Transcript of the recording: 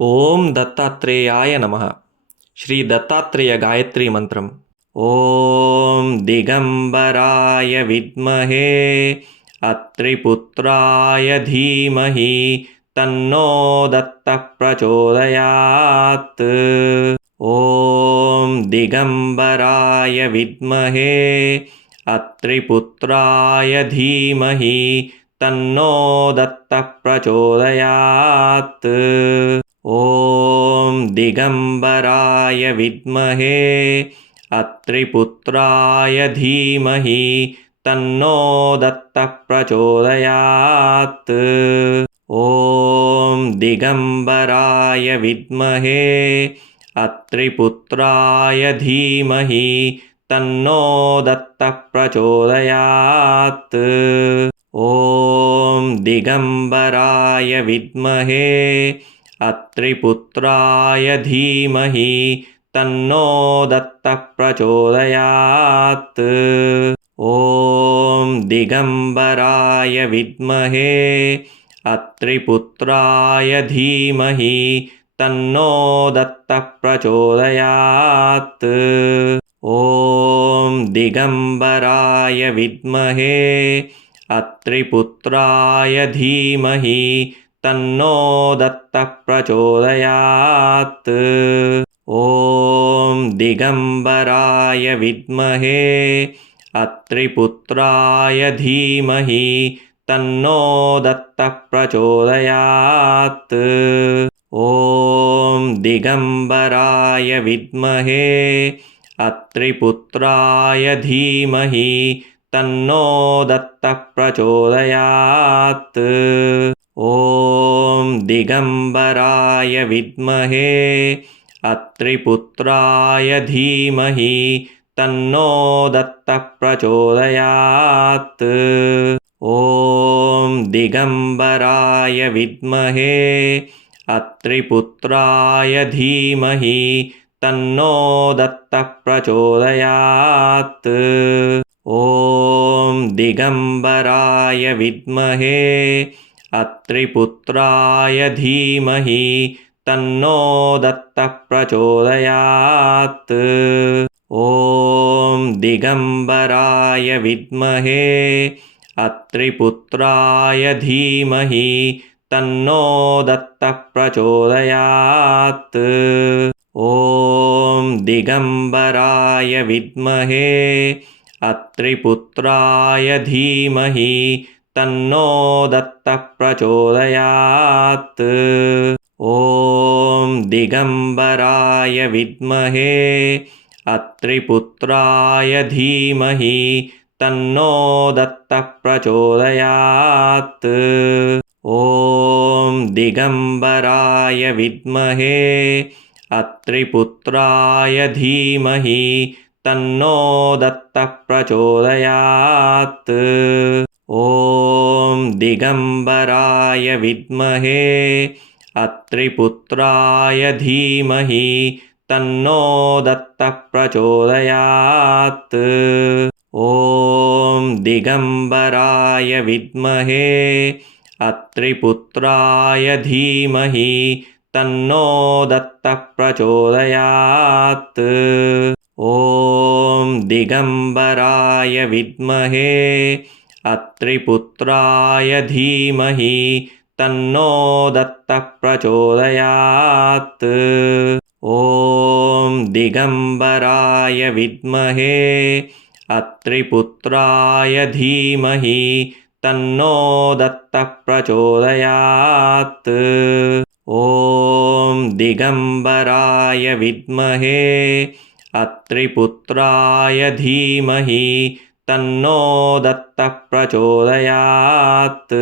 ओम दत्तात्रेयाय नमः। श्री दत्तात्रेय गायत्री मंत्रम। ओम दिगंबराय विद्महे अत्रिपुत्राय धीमहि तन्नो दत्तः प्रचोदयात्। ओम दिगंबराय विद्महे अत्रिपुत्राय धीमहि तन्नो दत्तः प्रचोदयात्। ओम दिगंबराय विद्महे अत्रिपुत्राय धीमहि तन्नो दत्तः प्रचोदयात्। ओम दिगंबराय विद्महे अत्रिपुत्राय धीमहि तन्नो दत्तः प्रचोदयात्। ओम दिगंबराय विद्महे अत्रिपुत्राय धीमहि तन्नो दत्तः प्रचोदयात्। ओम दिगंबराय विद्महे अत्रिपुत्राय धीमहि तन्नो दत्तः प्रचोदयात्। ओम दिगंबराय विद्महे अत्रिपुत्राय धीमहि तन्नो दत्तः प्रचोदयात्। ओम दिगंबराय विद्महे अत्रिपुत्राय धीमहि तन्नो दत्तः प्रचोदयात्। ओम दिगंबराय विद्महे अत्रिपुत्राय धीमहि तन्नो दत्तः प्रचोदयात्। ओम दिगंबराय विद्महे अत्रिपुत्राय धीमहि तन्नो दत्तः प्रचोदयात्। ओम दिगंबराय विद्महे अत्रिपुत्राय धीमहि तन्नो दत्तः प्रचोदयात्। ओम दिगंबराय विद्महे अत्रिपुत्राय धीमहि तन्नो दत्तः प्रचोदयात्। ओम दिगंबराय विद्महे अत्रिपुत्राय धीमहि तन्नो दत्तः प्रचोदयात्। ओम दिगंबराय विद्महे अत्रिपुत्राय धीमहि तन्नो दत्तः प्रचोदयात्। ओम दिगंबराय विद्महे अत्रिपुत्राय धीमहि तन्नो दत्तः प्रचोदयात्। ओम दिगंबराय विद्महे अत्रिपुत्राय धीमहि तन्नो दत्तः प्रचोदयात्। ओम दिगंबराय विद्महे अत्रिपुत्राय धीमहि तन्नो दत्तः प्रचोदयात्। ओम दिगंबराय विद्महे अत्रिपुत्राय धीमहि तन्नो दत्तः प्रचोदयात्। ओम दिगंबराय विद्महे अत्रिपुत्राय धीमहि तन्नो दत्तः प्रचोदयात्। ओम दिगंबराय विद्महे अत्रिपुत्राय धीमहि तन्नो दत्तः प्रचोदयात्। ओम दिगंबराय विद्महे अत्रिपुत्राय धीमहि तन्नो दत्तः प्रचोदयात्।